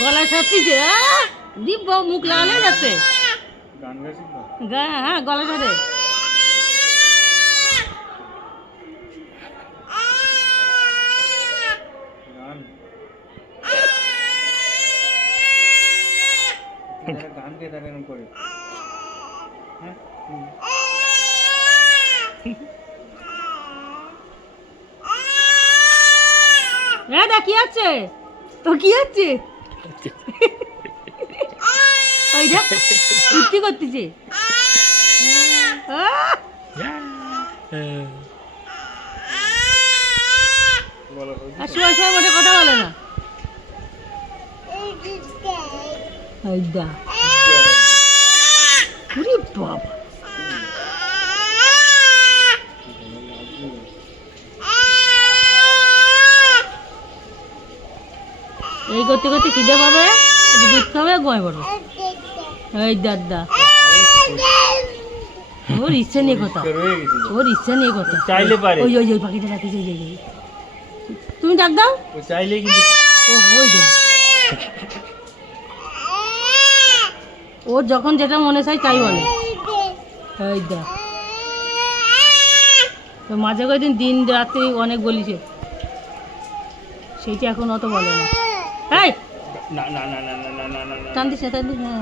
গলা ছাপিছে দিব মুখ লাগালে যাচ্ছে হ্যাঁ গলা ছাড়ে গান কে তার এরকম করে দা কি আছে তোর কি আছে ওইটা উঠতে করতেছে আর সময় সময় মোটে কথা বলে না ওইটা বাবা এই করতে করতে খিদে পাবে দুধ খাবে গোয় পড়বে এই দাদা ওর ইচ্ছা নিয়ে কথা ওর ইচ্ছা নিয়ে কথা চাইলে পারে ওই ওই ওই পাখিটা রাখিস ওই ওই তুমি ডাক দাও ও চাইলে কিন্তু ও ওই ওর যখন যেটা মনে চায় তাই বলে এই দা তো মাঝে কয়েকদিন দিন রাত্রি অনেক বলিছে সেইটা এখন অত বলে না এই না না না না না না না টান দিস না টান দিস না